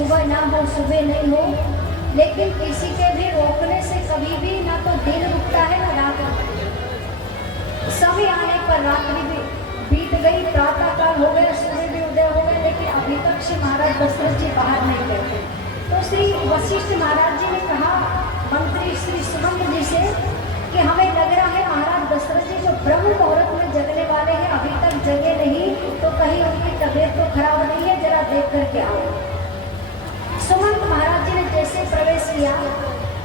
सुबह ना हो, सुबह नहीं हो, लेकिन किसी के भी रोकने से कभी भी ना तो दिन रुकता है ना रात रुकती है। समय आने पर रात्रि भी बीत गई, प्रातः काल हो गया, सूर्य भी उदय हो गया, लेकिन अभी तक श्री महाराज दशरथ जी बाहर नहीं गए। तो श्री वशिष्ठ महाराज जी ने कहा मंत्री श्री सुमंत जी से कि हमें लग रहा है महाराज दशरथ जी जो ब्रह्म मुहूर्त में जगने वाले हैं अभी तक जगे नहीं, तो कहीं उनकी तबीयत तो खराब नहीं है, जरा देख करके आओ। सुमंत महाराज जी ने जैसे प्रवेश किया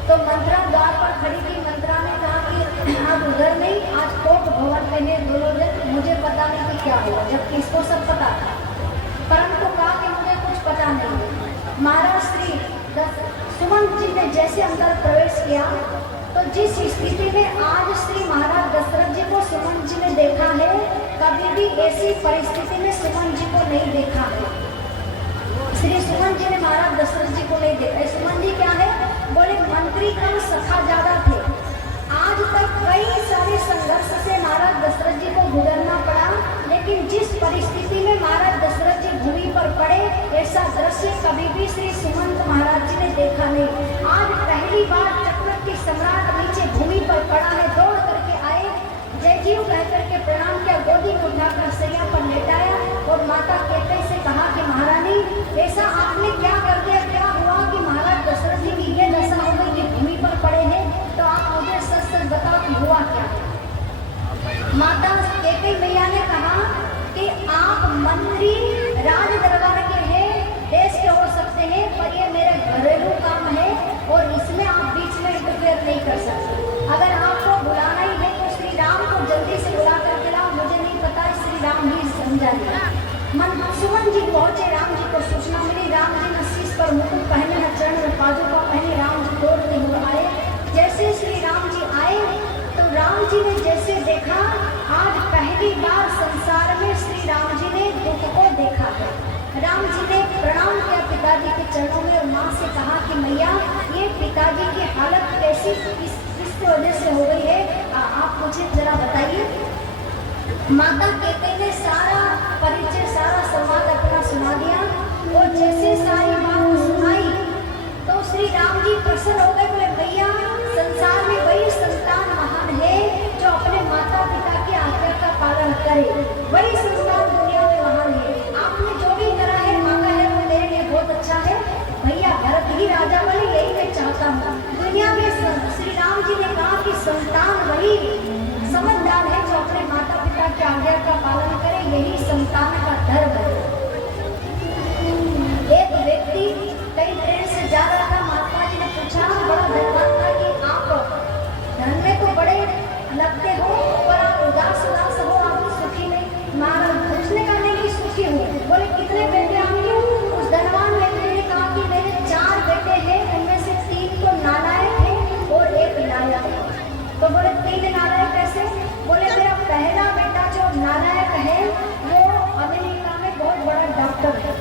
तो मंत्रा द्वार पर खड़ी थी। मंत्रा ने कहा कि आज उधर नहीं, आज कोट भवन में है दोनों जन, मुझे पता नहीं कि क्या हुआ, जबकि इसको सब पता था, परंतु कहा कि मुझे कुछ पता नहीं। महाराज श्री सुमंत जी ने जैसे अंदर प्रवेश किया तो जिस स्थिति में आज श्री महाराज दशरथ जी को सुमंत जी ने देखा है, कभी भी ऐसी परिस्थिति में सुमंत जी को नहीं देखा है। श्री सुमंत जी ने महाराज दशरथ जी को नहीं देखा। सुमंत जी क्या है, बोले मंत्री कम सखा ज्यादा थे। आज तक कई सारे संघर्ष से महाराज दशरथ जी को गुजरना पड़ा, लेकिन जिस परिस्थिति में महाराज दशरथ जी भूमि पर पड़े, ऐसा दृश्य कभी भी श्री सुमंत महाराज जी ने देखा नहीं। आज पहली बार चक्रवर्ती सम्राट नीचे भूमि पर पड़ा है, दौड़ करके आए, जय जीव कह करके प्रणाम किया, गोदी में उठाकर सैया पर लेटाया और माता कैकेयी से कहा कि महारानी ऐसा आपने क्या कर दिया, क्या हुआ कि महाराज दशरथ जी की ये दशा हो गई कि भूमि पर पड़े हैं, तो आप मुझे सच सच बताओ कि हुआ क्या। माता कैकेयी मैया ने कहा कि आप मंत्री राज दरबार के हैं, देश के हो सकते हैं, पर ये मेरे घरेलू काम है और इसमें आप बीच में इंटरफेयर नहीं कर सकते। अगर आपको बुलाना ही है तो श्री राम को जल्दी से बुला करके लाओ, मुझे नहीं पता श्री राम ही समझाएंगे। सुमन जी पहुंचे, राम जी को सूचना मिली, राम जी ने शीश पर मुकुट पहने हैं, चरण में पादुका पहने राम जी दौड़ते हुए आए। जैसे श्री राम जी आए तो राम जी ने जैसे देखा, आज पहली बार संसार में श्री राम जी ने दुख को देखा है। राम जी ने प्रणाम किया पिताजी के चरणों में और माँ से कहा कि मैया ये पिताजी की हालत कैसी, किस वजह से हो गई है, आप मुझे जरा बताइए। माता कैकेयी ने सारा परिचय, सारा संवाद अपना सुना दिया और जैसे सारी बात सुनाई तो श्री राम जी प्रसन्न हो गए। बोले भैया संसार में वही संतान महान है जो अपने माता पिता की आज्ञा का पालन करे, वही संतान दुनिया में महान है। आपने जो भी करा है मांगा है वो मेरे लिए बहुत अच्छा है भैया, भरत ही राजा बने यही मैं चाहता हूँ। दुनिया में श्री राम जी ने कहा कि संतान वही समझदार है जो अपने माता पिता की आज्ञा का पालन करे, यही संतान का धर्म है। एक व्यक्ति कई ट्रेन से जा रहा था, महात्मा जी ने पूछा, बड़ा धन्यवाद था कि आप धन में तो बड़े लगते हो पर आप उदास उदास हो, आप सुखी नहीं। महाराज पूछने का नहीं कि सुखी हूँ। बोले कितने बेटे आपके? उस धनवान व्यक्ति ने कहा कि मेरे 4 बेटे हैं, उनमें से 3 तो नालायक है और 1 लायक है। तो बोले 3 नालायक कैसे? बोले मेरा पहला बेटा जो नालायक है वो अमेरिका में बहुत बड़ा डॉक्टर है,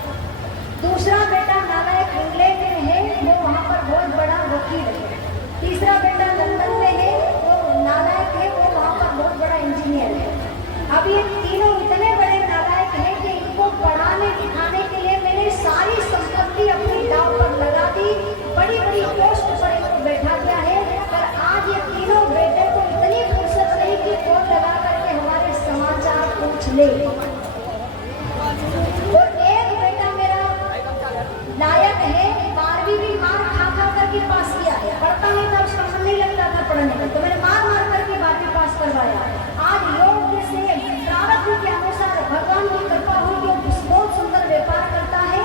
दूसरा बेटा नालायक इंग्लैंड में है, वो वहाँ पर बहुत बड़ा वकील है, तीसरा बेटा लंदन में है, वो नालायक है, वो वहाँ पर बहुत बड़ा इंजीनियर है। अब ये तीनों इतने बड़े नालायक हैं कि इनको पढ़ाने लिखाने के लिए मैंने सारी संपत्ति अपनी दांव पर लगा दी, बड़ी बड़ी पोस्ट पर इनको बैठा दिया है, पर आज ये तीनों बेटे को इतनी फुर्सत नहीं कि फोन लगा करके हमारे समाचार पूछ ले। और एक बेटा मेरा लायक है, 12वीं भी मार खा खा करके पास किया है, पढ़ता नहीं था, उसका मन नहीं लगता था पढ़ने में, तो मैंने मार मार करके 12वीं पास करवाया। आज योग्य से प्रारब्ध के अनुसार भगवान की कृपा हुई कि बहुत सुंदर व्यापार करता है,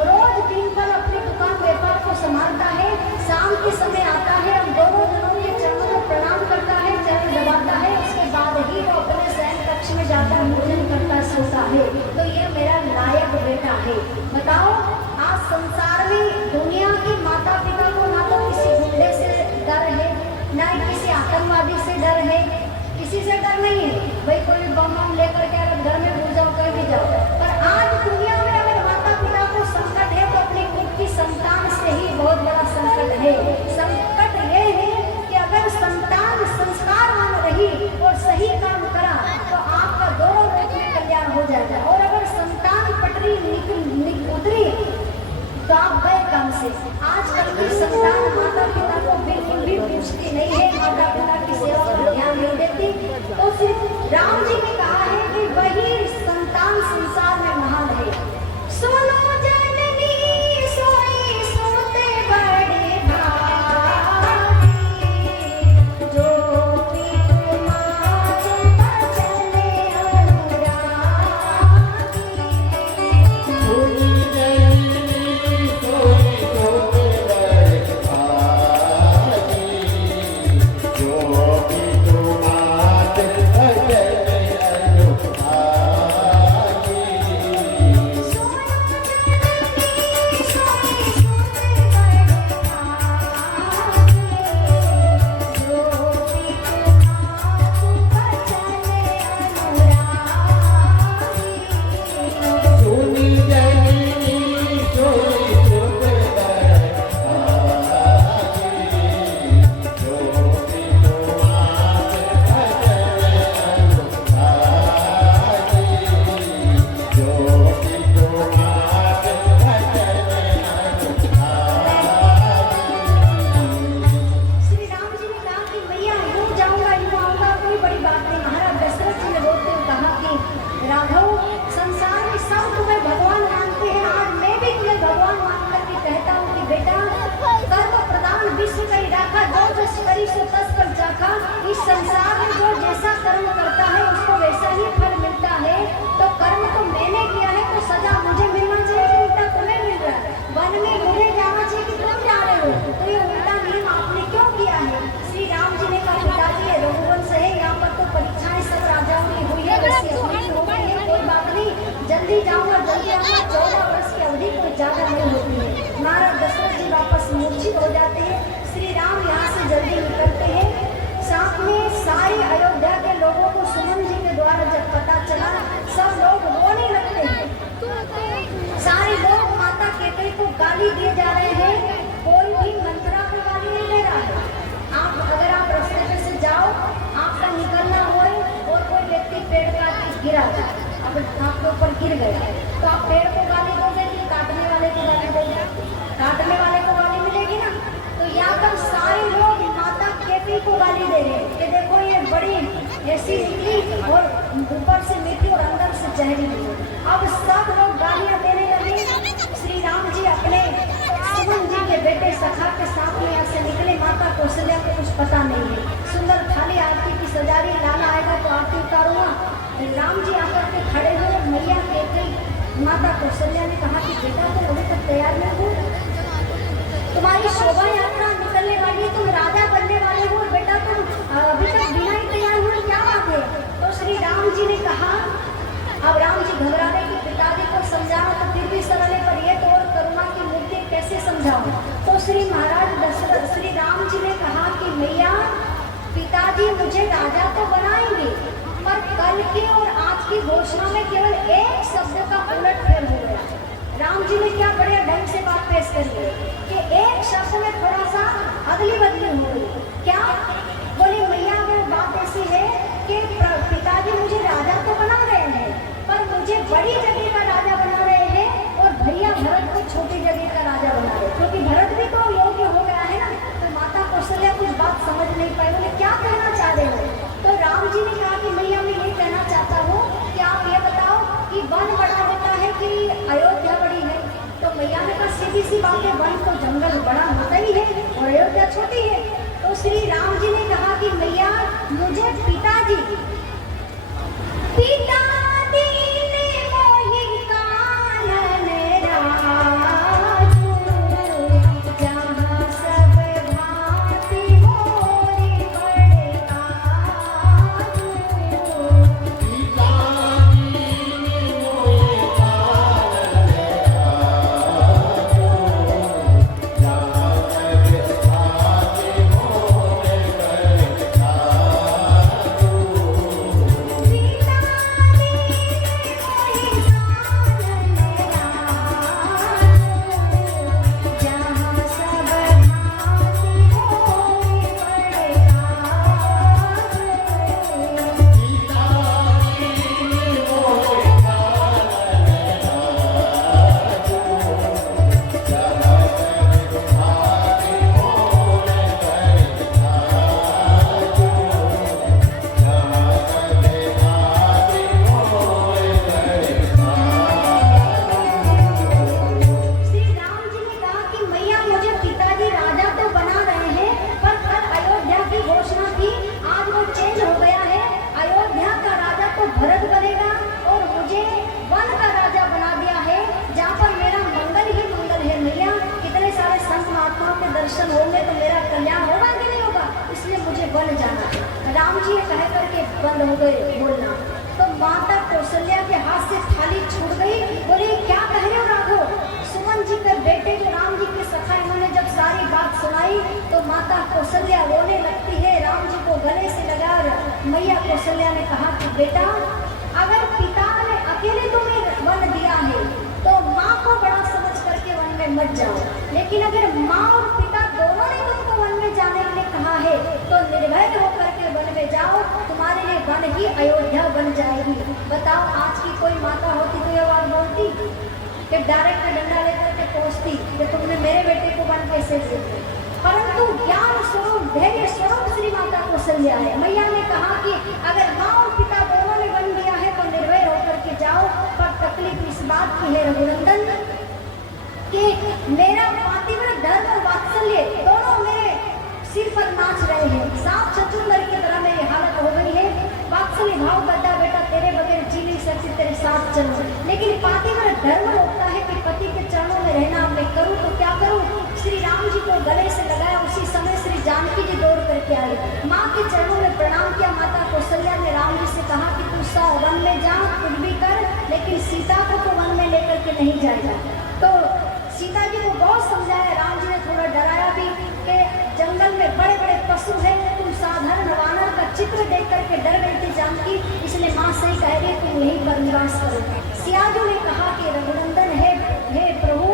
रोज दिन भर अपनी दुकान व्यापार को संभालता है, शाम के समय आता है, हम दोनों जनों के चरणों को प्रणाम करता है, चरण दबाता है, उसके बाद ही वो अपने शयन कक्ष में जाकर भोजन करता सोता है। तो ये मेरा लायक बेटा है। बताओ आज संसार में दुनिया के माता पिता को ना तो किसी गुंडे से डर है, ना ही किसी आतंकवादी से डर है, किसी से डर नहीं है। भाई कोई बम बम लेकर के अगर घर में घुस जाओ, कहीं भी जाओ, पर आज दुनिया में अगर माता पिता को संकट है तो अपनी खुद की संतान से ही बहुत बड़ा संकट है। संकट ये है कि अगर संतान संस्कारवान रही और सही काम करा तो आपका दोनों लोक में कल्याण हो जाएगा, और अगर संतान पटरी उतरी तो आप गए काम से। आजकल की संतान माता पिता को बिल्कुल भी पूछती नहीं है, माता पिता की सेवा पर ध्यान नहीं देती। तो सिर्फ राम जी ने कहा है कि वही संतान संसार में महान है। सुनो जननी सोई सोते बड़े भागी, जो पितु मातु बचने इस संसार में जो जैसा कर्म करता है उसको वैसा ही फल मिलता है। तो कर्म तो मैंने किया है तो सजा मुझे मिलना चाहिए, उल्टा तुम्हें मिल रहा है। वन में मुझे जाना चाहिए कि तुम जा रहे हो, तो ये उल्टा नियम आपने क्यों किया है? श्री राम जी ने कहा पिताजी ये रघुवंश है, यहाँ पर तो परीक्षाएं सब राजाओं की हुई है, वैसे अपनी हो गई है, कोई बात नहीं, जल्दी जाऊंगा जल्दी आऊंगा। 14 वर्ष की अवधि कोई ज्यादा नहीं होती है। महाराज दशरथ जी वापस मूर्छित हो जाते हैं। श्री राम यहाँ से जल्दी निकलते हैं। साथ में सारी अयोध्या के लोगों को सुमन जी के द्वारा जब पता चला, सब लोग रोने लगते हैं। सारे लोग माता केकई को गाली दिए जा रहे हैं, कोई भी मंत्रा को गाली नहीं दे रहा है। अगर आप रास्ते पे से जाओ, आपका निकलना हो और कोई व्यक्ति पेड़ काट के गिरा जाए, अब आपके ऊपर गिर गया, तो आप पेड़ को गाली दोगे कि काटने वाले को गाली दोगे? काटने वाले को गाली मिलेगी ना। तो यहाँ पर सारे लोग माता केकई को गाली दे रहे हैं कि देखो ये बड़ी ऐसी निकली और ऊपर से मीठी और अंदर से जहरीली। अब सब लोग गालियां देने लगे। श्री राम जी अपने सुमन जी के बेटे सखा के साथ में यहाँ से निकले। माता कौशल्या को कुछ पता नहीं है। सुंदर थाली आरती की सजारी, लाला आएगा तो आरती उतारूंगा। राम जी आकर के खड़े हुए, मैया केकई माता कौशल्या ने कहा कि बेटा तुम अभी तक तैयार नहीं हो, तुम्हारी शोभा यात्रा निकलने वाली है, तुम राजा बनने वाले हो, बेटा तुम अभी तक बिना ही तैयार हुए, क्या बात है? तो श्री राम जी ने कहा, अब राम जी घबरा रहे कि पिताजी को समझाना तो फिर भी सरल है, पर ये तो और करुणा की मूर्ति कैसे समझाऊं? तो श्री महाराज दशरथ श्री राम जी ने कहा कि मैया पिताजी मुझे राजा तो बनाएंगे, पर कल की और आज की घोषणा में केवल एक शब्द का उलटफेर हो गया। राम जी ने क्या बढ़िया ढंग से बात पेश करी कि एक शब्द में थोड़ा सा अदली बदली हो गई। क्या बोली मैया? वो बात ऐसी है कि पिताजी मुझे राजा तो बना रहे हैं, पर मुझे बड़ी जगह का राजा बना रहे हैं और भैया भरत को छोटी जगह का राजा बना रहे, क्योंकि भरत भी तो योग्य हो गया है ना। तो माता कौशल्या कुछ बात समझ नहीं पाई, बोले क्या कहना चाह रहे हो? तो राम जी ने कहा कि मैया मैं ये कहना चाहता हूँ कि आप ये बताओ कि वन बड़ा होता है कि अयोध्या बड़ी है? तो मैया ने कहा सीधी सी बात है, वन तो जंगल बड़ा होता ही है और अयोध्या छोटी है। तो श्री राम जी ने कहा कि मैया मुझे पिताजी हो गए बोलना। तो माता कौशल्या के हाथ से थाली छूट गई, बोले क्या कह रहे हो राघव? सुमन जी के बेटे जो राम जी के सखा, इन्होंने जब सारी बात सुनाई तो माता कौशल्या रोने लगती है, राम जी को गले से लगा। मैया कौशल्या ने कहा कि बेटा, अगर पिता ने अकेले तुम्हें वन दिया है तो माँ को बड़ा समझ करके वन में मत जाओ, लेकिन अगर माँ और पिता दोनों ने तुमको वन में जाने के लिए कहा है तो निर्भय होकर के वन में जाओ, तुम्हारे लिए वन ही अयोध्या बन जाएगी। बताओ, आज की कोई माता होती तो ये बात बोलती कि डायरेक्ट डंडा लेकर के पहुंचती कि तुमने मेरे बेटे को वन कैसे दिया? परंतु ज्ञान स्वरूप, धैर्य स्वरूप श्री माता कौशल्या है। मैया ने कहा कि अगर माँ और पिता दोनों ने वन दिया है तो निर्भय होकर के जाओ। पर तकलीफ इस बात की है रघुनंदन कि मेरा पातिव्रत धर्म और वात्सल्य दोनों मेरे सिर पर नाच रहे हैं। सांप चतुर की तरह मेरी हालत हो गई है। वात्सल्य भाव बता बेटा, तेरे बगैर जी नहीं सकती, तेरे साथ चलो। लेकिन पातिव्रत धर्म रोकता है कि पति के चरणों में रहना मैं करूँ तो क्या करूँ? श्री राम जी को गले से लगाया। उसी समय श्री जानकी जी दौड़ करके आई, माँ के चरणों में प्रणाम किया। माता कौशल्या ने राम जी से कहा कि तू 100 वन में जा, कुछ भी कर, लेकिन सीता को तो वन में लेकर के नहीं जाएगा। तो सीता जी को बहुत समझाया। राम जी ने थोड़ा डराया भी कि जंगल में बड़े बड़े पशु हैं, तुम साधारण वानर का चित्र देख करके डर गई थी जानकी, इसलिए माँ सही कह रही तुम यहीं पर निवास करो। सियाजू ने कहा कि रघुनंदन है, हे प्रभु,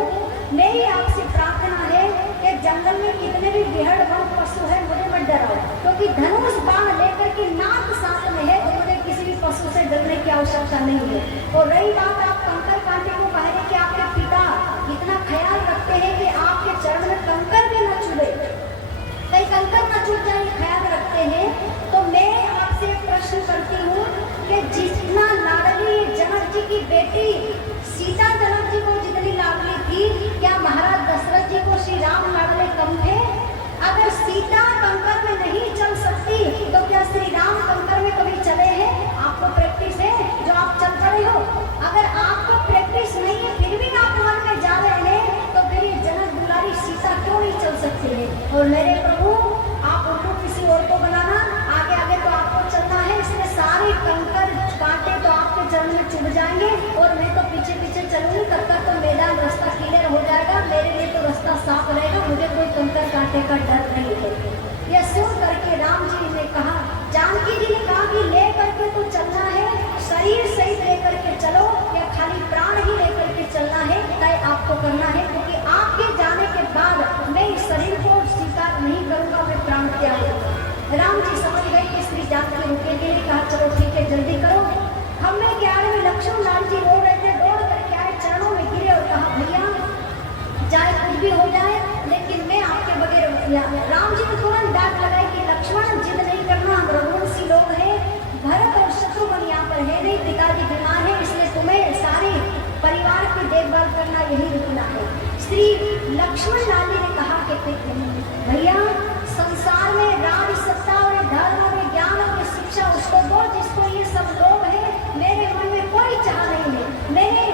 मेरी आपसे प्रार्थना है कि जंगल में कितने भी बिहड़ वन पशु है मुझे मत डराओ, क्योंकि धनुष बाण लेकर के नाक साथ में है तो मुझे किसी भी पशु से डरने की आवश्यकता नहीं है। और रही बात आप कंकर कांटे को कह रहे कि आपके पिता इतना ख्याल रखते हैं कि आपके चरण में कंकर भी न चुभे, कहीं कंकर न चुभ जाए, ख्याल रखते हैं। तो मैं आपसे प्रश्न करती हूँ कि जितना लाडली जनक जी की बेटी सीता जनक जी को जितनी लाडली थी, क्या महाराज दशरथ जी को श्री राम लाडले कम थे? अगर सीता कंकर में नहीं चल सकती तो क्या श्री राम कंकर में कभी चले हैं? आपको प्रैक्टिस है जो आप चल पड़े हो? अगर आपको प्रैक्टिस नहीं है फिर भी आप वन में जा रहे हैं तो फिर ये जनक दुलारी सीता क्यों नहीं चल सकती है? और मेरे प्रभु, आप उनको किसी और को बनाना, आगे आगे तो आपको चलना है, इसलिए सारे कंकर कांटे तो आपके चरण में चुभ जाएंगे और मैं तो पीछे पीछे चलूंगी, तब तक तो मैदान रास्ता क्लियर हो जाएगा, मेरे लिए तो रास्ता साफ रहेगा, मुझे कोई कंकर कांटे का डर नहीं है। यह सुन करके राम जी ने कहा, जानकी जी ने कहा कि ले करके तो चलना है, शरीर सहित लेकर के चलो या खाली प्राण ही लेकर के चलना है, तय आपको करना है, क्योंकि आपके जाने के बाद मैं इस शरीर को स्वीकार नहीं करूंगा, मैं प्राण त्याग दूंगा। राम जी समझ गए कि श्री जानकी रुकेंगे नहीं, कहा चलो ठीक है जल्दी करो। हमें क्या में लक्ष्मण लाल जी रो रहे थे, दौड़ करके आए, चरणों में गिरे और कहा भैया चाहे कुछ भी हो जाए लेकिन मैं आपके बगैर। राम जी ने तुरंत डांट लगाई कि लक्ष्मण जिद नहीं करना, हम रघुवंशी लोग हैं, भरत और शत्रुघ्न यहाँ पर है नहीं, पिताजी बीमार है, इसलिए तुम्हें सारे परिवार की देखभाल करना, यही रुकना है। श्री लक्ष्मण लाल जी ने कहा कि भैया संसार में राज सत्ता और धर्म और ज्ञान और शिक्षा उसको दो जिसको ये सब लोग है, मेरे मन में कोई चाह नहीं है। मैंने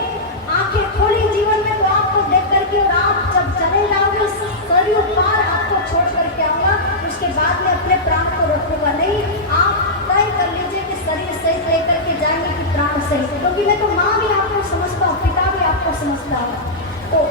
आंखें खोली जीवन में तो आपको देख करके, और आप जब चले जाओगे सरयू पार आपको छोड़ करके आऊंगा, उसके बाद में अपने प्राण को रखूंगा नहीं। आप तय कर लीजिए कि शरीर सहित लेकर के जाएंगे कि प्राण सहित, क्योंकि मैं तो माँ भी आपको समझता हूँ, पिता भी आपको समझता हूँ। तो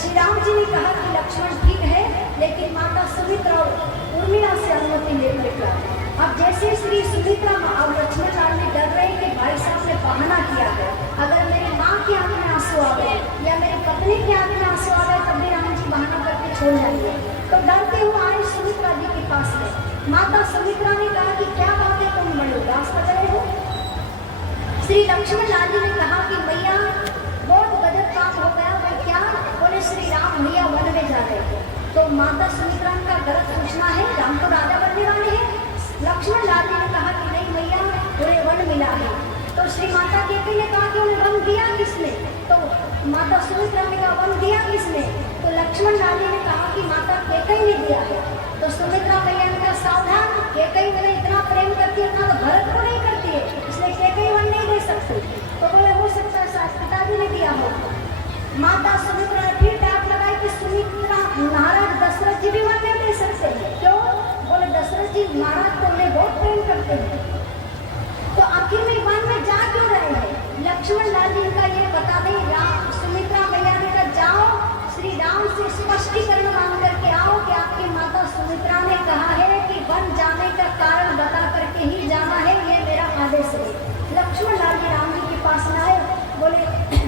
श्री राम जी ने कहा कि लक्ष्मण ठीक है, लेकिन माता सुमित्रा और उर्मिला से अनुमति लेकर के। अब जैसे श्री सुमित्रा और लक्ष्मण लाल ने डर रहे कि भाई साहब ने बहाना किया है, अगर मेरी माँ की आंख में आंसू आ गए या मेरी पत्नी की आंख में आंसू आ गए तब भी राम जी बहाना करके छोड़ जाएंगे। तो डरते हुए आए सुमित्रा जी के पास में। माता सुमित्रा ने कहा कि क्या बात है, तुम बड़े उदास लग रहे हो? श्री लक्ष्मण लाल जी ने कहा कि मैया बहुत गजब काम हो गया। मैं क्या बोले? श्री राम भैया वन में जा रहे थे, तो माता सुमित्रा का गलत सूचना है, राम तो राजा बनने वाले हैं। लक्ष्मण लाल जी ने कहा कि नहीं मैया, उन्हें वन मिला है। तो श्री माता केकई ने कहा कि उन्हें वन दिया किसने? तो माता सुमित्रा ने कहा वन दिया किसने? तो लक्ष्मण लाल जी ने कहा कि माता केकई ने दिया है। तो सुमित्रा मैया ने कहा सावधान, केकई मैंने इतना प्रेम करती है, उतना तो भरत को नहीं करती है, इसलिए केकई वन नहीं दे सकती। तो बोले हो सकता है पिताजी ने दिया हो। माता सुमित्रा ने फिर डांट लगाई कि सुमित्रा महाराज दशरथ जी भी वन नहीं दे सकते। क्यों? बोले दशरथ जी महाराज तो उन्हें बहुत प्रेम करते हैं। आखिर में वन में जा क्यों रहे हैं? लक्ष्मण लाल जी का ये बता दें। सुमित्रा मैया ने कहा जाओ श्री राम से स्पष्टीकरण मांग करके आओ कि आपकी माता सुमित्रा ने कहा है कि वन जाने का कारण बता करके ही जाना है, ये मेरा आदेश है। लक्ष्मण लाल जी राम जी के पास में आए, बोले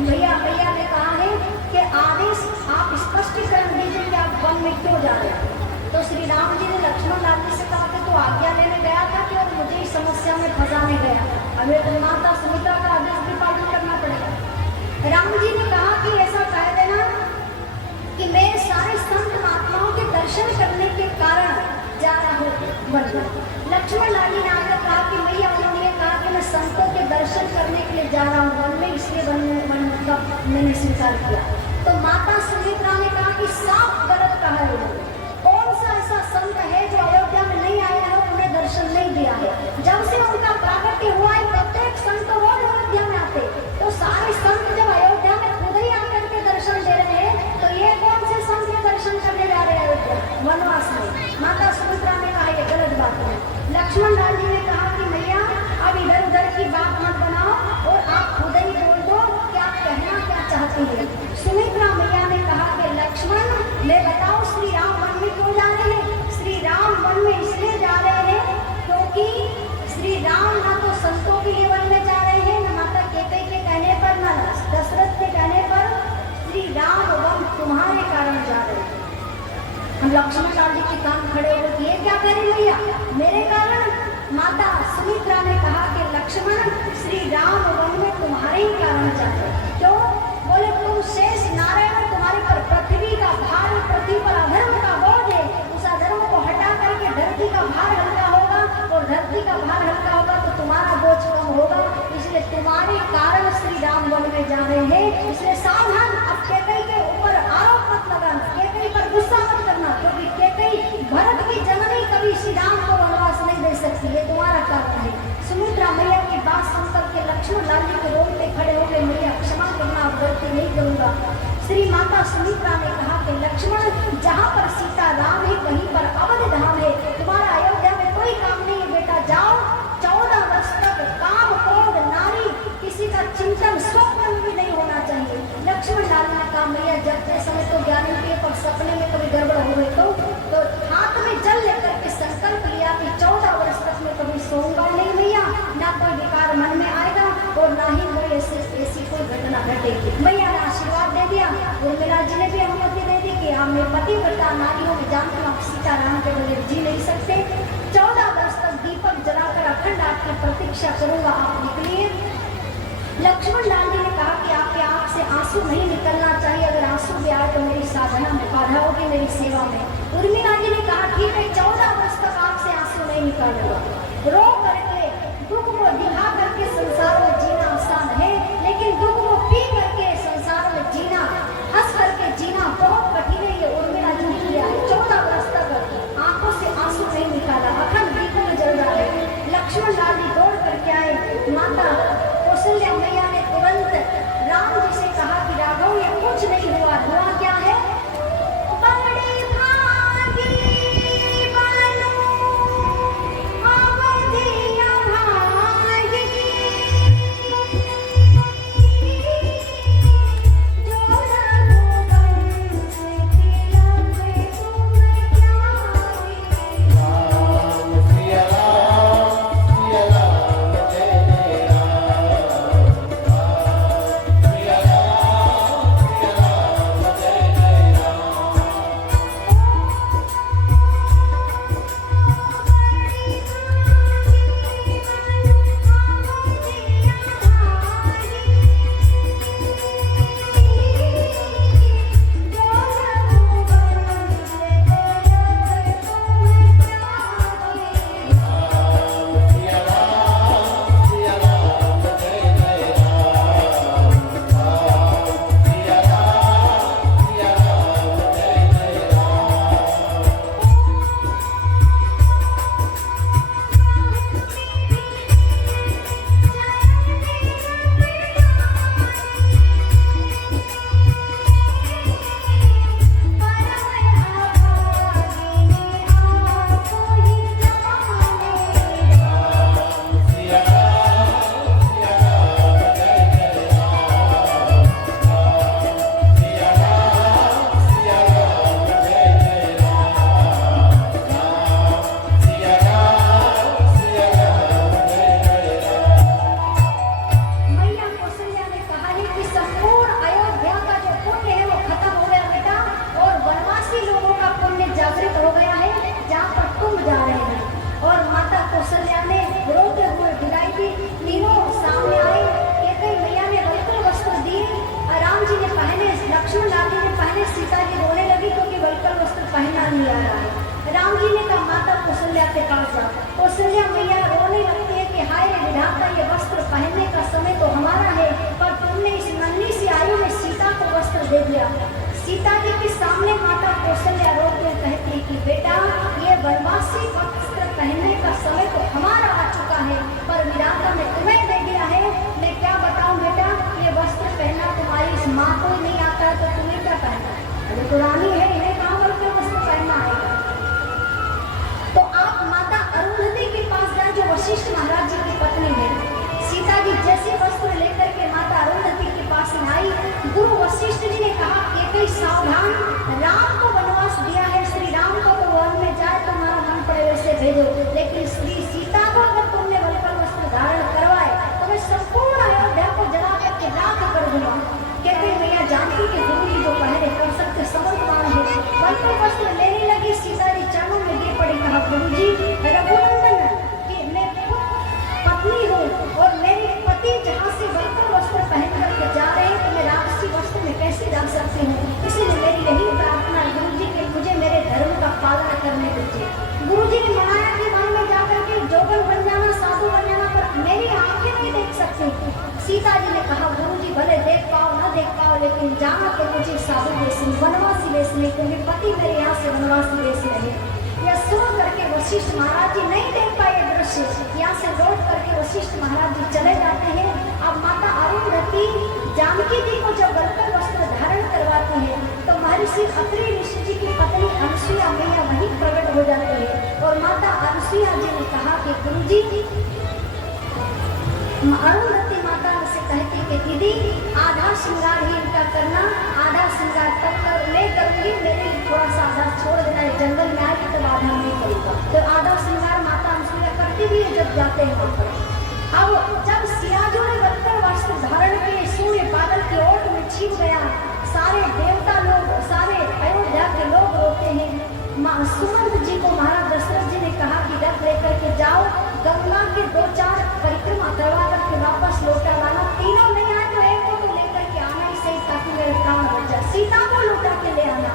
भैया मैया ने कहा है कि आदेश आप स्पष्टीकरण दीजिए कि आप वन में क्यों जा रहे हैं। तो श्री राम जी ने लक्ष्मण लाल जी से कहा कि तो आज्ञा लेने गया था कि और मुझे इस समस्या में फंसाने गया, हमें तो माता सुमित्रा का आदेश भी पालन करना पड़ेगा। राम जी ने कहा कि ऐसा कह देना कि मैं सारे संत महात्माओं के दर्शन करने के कारण जा रहा हूँ वन में। लक्ष्मण लाल जी ने आकर कहा कि मैया उन्होंने कहा कि मैं संतों के दर्शन करने के लिए जा रहा हूँ वन में, इसलिए वन का मैंने स्वीकार किया। तो माता सुमित्रा ने कहा कि साफ गलत कहा है उन्होंने। कौन सा ऐसा संत है जो अयोध्या में नहीं आया है, उन्हें दर्शन नहीं दिया है? जब से उनका प्रागट्य हुआ है प्रत्येक संत रोज अयोध्या में आते, तो सारे संत जब अयोध्या में खुद ही आकर के दर्शन दे रहे हैं, तो ये कौन से संत के दर्शन करने जा रहे हैं अयोध्या वनवास में? माता सुमित्रा ने कहा ये गलत बात है। लक्ष्मण लाल जी ने कहा कि मैया अब इधर उधर की बात मत बनाओ और आप खुद ही बोल दो कि आप कहना क्या चाहती है। सुमित्रा मैया ने कहा कि लक्ष्मण मैं बताओ श्री राम वन में क्यों जा रहे हैं? श्री राम वन में इसलिए जा रहे हैं क्योंकि श्री राम ना तो संतों के लिए वन में जा रहे हैं, न माता कैकेयी के कहने पर, न दशरथ के कहने पर, श्री राम वन तुम्हारे कारण जा रहे हैं। हम लक्ष्मण लाल जी के कान खड़े हो गए, ये क्या करें भैया मेरे कारण? माता सुमित्रा ने कहा कि लक्ष्मण श्री राम वन में तुम्हारे ही कारण जा रहे हैं। क्यों? बोले तुम शेष नारायण, तुम्हारे पर पृथ्वी का भार, पृथ्वी पर अधर्म का बोझ है, उस अधर्म को हटा करके धरती का भार हल्का होगा, और धरती का भार हल्का होगा तो तुम्हारा बोझ कम होगा, इसलिए तुम्हारे कारण श्री राम वन में जा रहे हैं। इसलिए सावधान, अब कैकेयी के ऊपर आरोप मत लगाना, कैकेयी पर गुस्सा मत करना, क्योंकि कैकेयी भरत की जननी कभी श्री राम को वनवास नहीं दे सकती, ये तुम्हारा कारण है। सुमित्रा मैया की बात सुनकर के लक्ष्मण लाल जी के रोड पे खड़े हो गए, मैया क्षमा करना, अब गलती नहीं करूंगा। श्री माता सुमित्रा ने कहा कि लक्ष्मण जहाँ पर सीता राम है वहीं पर अवध धाम है, तुम्हारा अयोध्या में कोई काम नहीं है बेटा, जाओ। 14 वर्ष तक काम क्रोध नारी किसी का चिंतन स्वप्न भी नहीं होना चाहिए। लक्ष्मण लाल ने कहा मैया जगते समय तो ज्ञान के पर सपने में कभी गड़बड़ हो गई तो हाथ में जल लेकर के संकल्प लिया कि 14 वर्ष तक मैं कभी सोऊंगा नहीं मैया, ना कोई विकार मन में आएगा और ना ही कोई ऐसी कोई घटना घटेगी। मैया ने आशीर्वाद दे दिया, उर्मिला जी ने भी अनुमति दे दी कि हम पतिव्रता नारियों में जानते हैं सीताराम के बगैर जी नहीं सकते। 14 वर्ष तक दीपक जलाकर अखंड आपकी प्रतीक्षा करूंगा, आप निकलिए। लक्ष्मण लाल जी ने कहा कि आपके आंख से आंसू नहीं निकलना चाहिए, अगर आंसू भी आए तो मेरी साधना में बाधा होगी, मेरी सेवा में। उर्मिला जी ने कहा ठीक है 14 वर्ष तक आंख से आंसू नहीं निकालूंगा। रो करके दुख को दिखा करके संसार में जीना आसान है, लेकिन दुख को पी करके संसार में जीना, हंस करके जीना बहुत कठिन है। ये उर्मिला जी ने किया है, 14 वर्ष तक आंखों से आंसू नहीं निकाला, अखंड दीपों में जल रहा है। लक्ष्मण लाल जी दौड़ करके आए, माता कौशल्या मैया ने तुरंत राम जी से कहा कि राघव ये कुछ नहीं हुआ, हुआ क्या है? बड़े भागी बनो अवधिया पहना नहीं आ रहा है। राम जी ने कहा माता कौशल्या के पास जा। कौशल्या मैया रोने लगती है कि हाय विधाता, ये वस्त्र पहनने का समय तो हमारा है, पर तुमने इस नन्ही सी आयु में सीता को वस्त्र दे दिया। सीता जी के सामने माता कौशल्या रोकर कहती है कि बेटा, ये वनवासी वस्त्र पहनने का समय तो हमारा आ चुका है, पर विधाता ने तुम्हें दे दिया है। मैं क्या बताऊं बेटा, ये वस्त्र पहनना तुम्हारी इस माँ को ही नहीं आता है तो तुम्हें क्या पहनना? अरे तो रानी है, इन्हें कहाँ बोल के वस्त्र पहनना आएगा? तो आप माता अरुंधति के पास जाए जो वशिष्ठ महाराज जी की पत्नी है। सीता जी जैसे वस्त्र लेकर के माता अरुंधति के पास में आई, गुरु वशिष्ठ जी ने कहा कि कई सावधान, राम को वनवास दिया है, श्री राम को तो वन में जाए तुम्हारा मन पड़े वैसे भेजो, लेकिन श्री सीता को अगर तुमने वन पर वस्त्र धारण करवाए तो मैं संपूर्ण अयोध्या को जला करके राख कर दूंगा। कहते मैया जानती कि गुरु जी जो पहले कर सकते समर्थवान है। वन पर वस्त्र लेने लगी, सीता जी चरणों में गिर पड़ी, कहा गुरु जी रघुनंदन कि मैं पत्नी हूँ और मेरे पति जहाँ से वन पर वस्त्र पहन करके जा रहे हैं तो मैं राक्षसी वस्त्र में कैसे जा सकती हूँ? इसलिए मेरी यही प्रार्थना है गुरु जी के मुझे मेरे धर्म का पालन करने दीजिए। गुरु जी ने मनाया कि वन में जाकर के जोगन बन जाना, साधु बन जाना, पर मेरी आंखें नहीं देख सकती। सीता जी ने कहा गुरु जी भले देख पाओ न देख पाओ, लेकिन जाना तो मुझे साधु वेश में, वनवासी वेश में, क्योंकि पति मेरे यहाँ से वनवासी वेश में है। यह सुन करके वशिष्ठ महाराज जी नहीं देख पाए दृश्य, यहाँ से लौट करके वशिष्ठ महाराज जी चले जाते हैं। अब माता अरुंधति जानकी जी को जब गलकर वस्त्र धारण करवाती है तो महर्षि अत्रि ऋषि जी की पत्नी अनुसुईया मैया वहीं प्रकट हो जाती है और माता अनुसुईया जी ने कहा कि गुरु जी, अरुंधति माता से कहती कि दीदी आधा श्रृंगार ही इनका करना, आधा श्रृंगार तब कर मैं करूंगी, मेरे थोड़ा सा आधा छोड़ देना, जंगल में आएगी तब आधा नहीं करूँगा। तो आधा श्रृंगार माता अनुसुईया करती भी है जब जाते हैं वहाँ पर। अब जब सियाजों ने बनकर वस्त्र धारण किए, सूर्य बादल की ओट में छिप गया, सारे देवता लोग, सारे अयोध्या के लोग रोते हैं। सुमंत जी को महाराज दशरथ जी ने कहा कि रथ लेकर के जाओ, गंगा के 2-4 परिक्रमा करवा करके वापस लौटा लाना, तीनों नहीं आए तो एक को तो लेकर के आना ही सही ताकि मेरे प्राण बच जाए, सीता को लौटा के ले आना।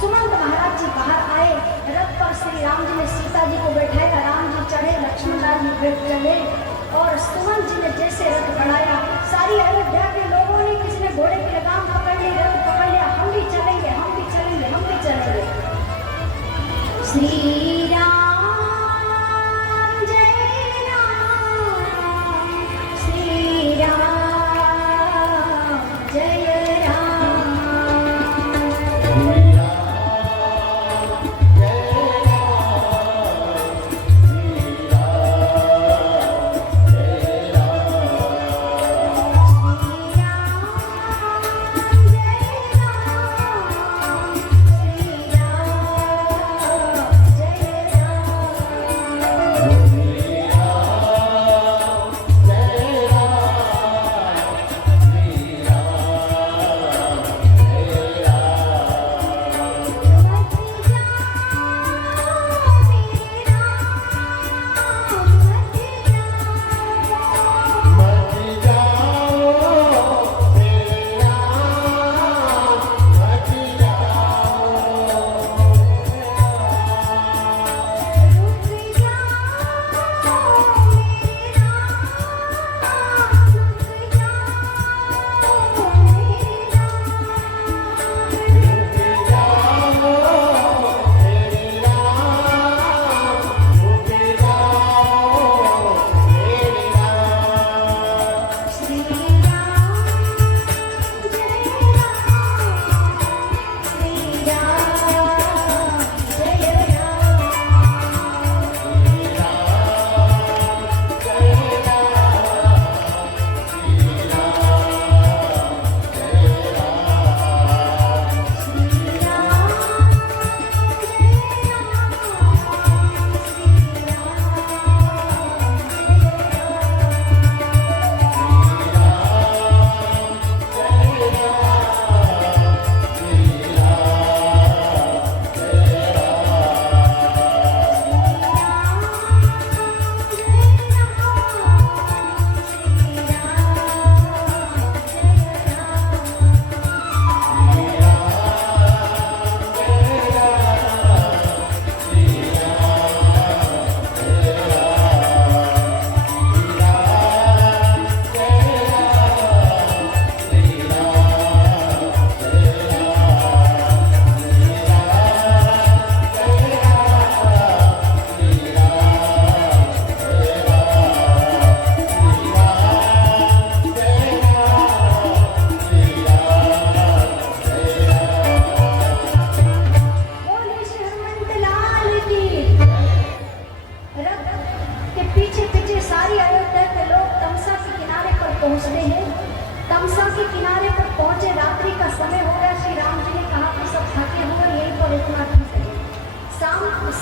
सुमंत महाराज जी बाहर आए, रथ पर श्री राम जी ने सीता जी को बैठाया, राम जी चढ़े, लक्ष्मण लाल जी बैठ चले और सुमंत जी ने जैसे रथ बढ़ाया, सारी अयोध्या के लोगों ने किसने घोड़े की लगाम पकड़ ली, रथ पकड़ लिया, हम भी चलेंगे, हम भी चलेंगे, हम भी चलेंगे। श्री राम जय राम, श्री राम जय राम, जय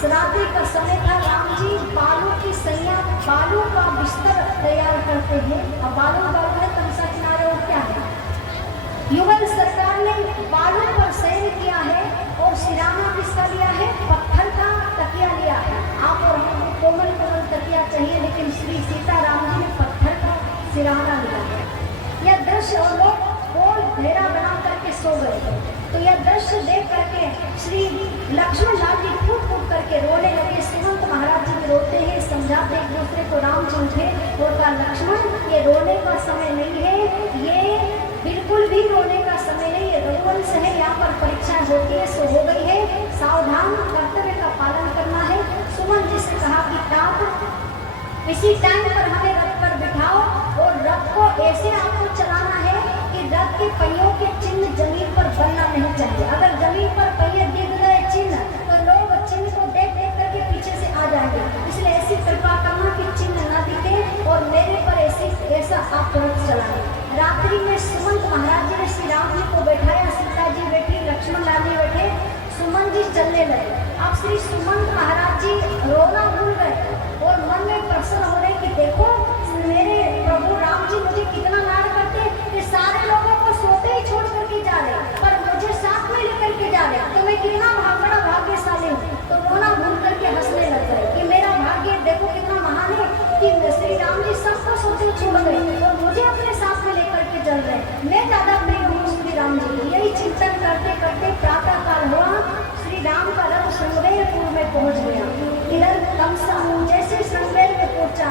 रात्रि का समय था। राम जी बालू की सैया, बालू का बिस्तर तैयार करते हैं। अब बालू है तमसा किनारे और क्या है, युगल सरकार ने बालू पर शयन किया है और सिराना किसका लिया है, पत्थर का तकिया लिया है। आप और हम कोमल कोमल तकिया चाहिए, लेकिन श्री सीताराम जी ने पत्थर का सिराना लिया है। यह दृश्य, और लोग गोल घेरा बना करके सो गए थे। तो यह दृश्य देख करके श्री लक्ष्मण लाल जी फूट फूट करके रोने लगे। सुमंत महाराज जी भी रोते हैं, समझाते एक दूसरे को। राम जी उठे और कहा, लक्ष्मण ये रोने का समय नहीं है, ये बिल्कुल भी रोने का समय नहीं है। रघुवंश है, यहाँ पर परीक्षा होती है, सो हो गई है, सावधान कर्तव्य का पालन करना है। सुमन जी से कहा कि तात इसी टाइम पर हमें रथ पर बिठाओ और रथ को ऐसे आपको चलाना है कि रथ के पहियों के चिन्ह जमीन पर बनना नहीं चाहिए। अगर जमीन पर पहिए दिख गए चिन्ह, तो लोग चिन्ह को देख देख करके पीछे से आ जाएंगे। इसलिए ऐसी कृपा करना कि चिन्ह न दिखे और मेरे पर ऐसा आप रथ चलाएं। रात्रि में सुमंत महाराज जी ने श्री राम जी को बैठाया, सीता जी बैठी, लक्ष्मण लाल जी बैठे, सुमन जी चलने लगे। अब श्री सुमंत महाराज जी रोना भूल गए और मन में प्रसन्न हो रहे कि देखो मेरे प्रभु राम जी मुझे कितना लाड करते, कि सारे लोगों को सोते ही छोड़ करके जा रहे, पर मुझे साथ में लेकर के जा रहे, तो मैं कितना बड़ा भाग्यशाली हूँ। तो रोना भूल करके हंसने लग गए कि मेरा भाग्य देखो कितना महान है कि श्री राम जी सबको सोते छोड़ गए और मुझे अपने साथ में लेकर के चल रहे, मैं ज्यादा प्रिय हूँ श्री राम जी। यही चिंतन करते करते प्रातः काल हुआ, श्री राम का रथ श्रृंगेरपुर में पहुंच गया। इधर तमसा जैसे श्रृंगेर में पहुंचा,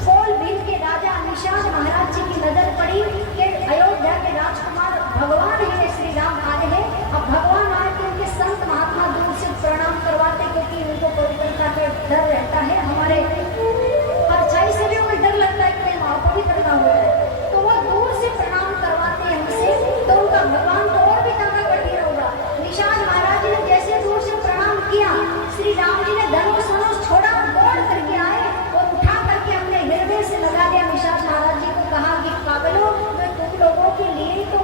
कोल भीम के राजा निषाद महाराज जी की नजर पड़ी कि अयोध्या के राजकुमार भगवान ही श्री राम आए हैं। अब भगवान आए तो उनके संत महात्मा दूर से प्रणाम करवाते, क्योंकि उनको पवित्रता का डर रहता है। हमारे परछाई से भी उन्हें डर लगता है कि वहाँ पवित्र ना हो जाए, तो वो दूर से प्रणाम करवाते हैं हमसे, तो उनका भगवान को और भी ज्यादा कठिन होगा। निषाद महाराज जी ने जैसे दूर से प्रणाम किया, श्री राम जी ने धनुष छोड़ा, दौड़ करके आए और उठा करके हमने हृदय से लगा दिया। निषाद महाराज जी को कहा कि पागलों, मैं तुम लोगों के लिए ही तो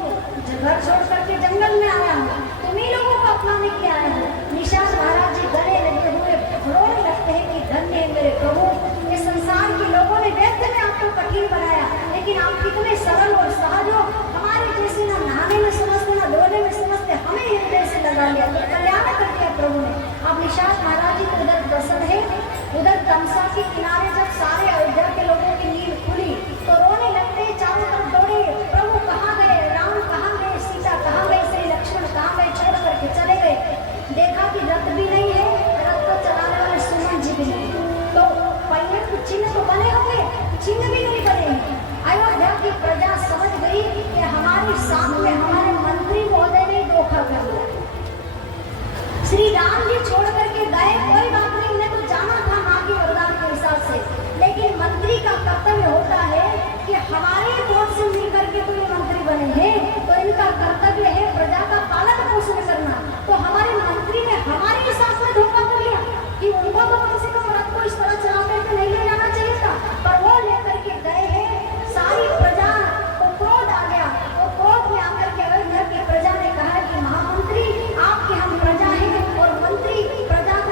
घर छोड़ करके जंगल में आया हूँ, तुम ही लोगों को अपनाने के आए हो। निषाद महाराज जी गले लगे हुए रोने लगते हैं कि धन्य है मेरे प्रभु, ये संसार के लोगों ने व्यर्थ में आपको कठिन बनाया, लेकिन आप कितने सरल और सहज हो, हमारे जैसे ना नहाने में समझ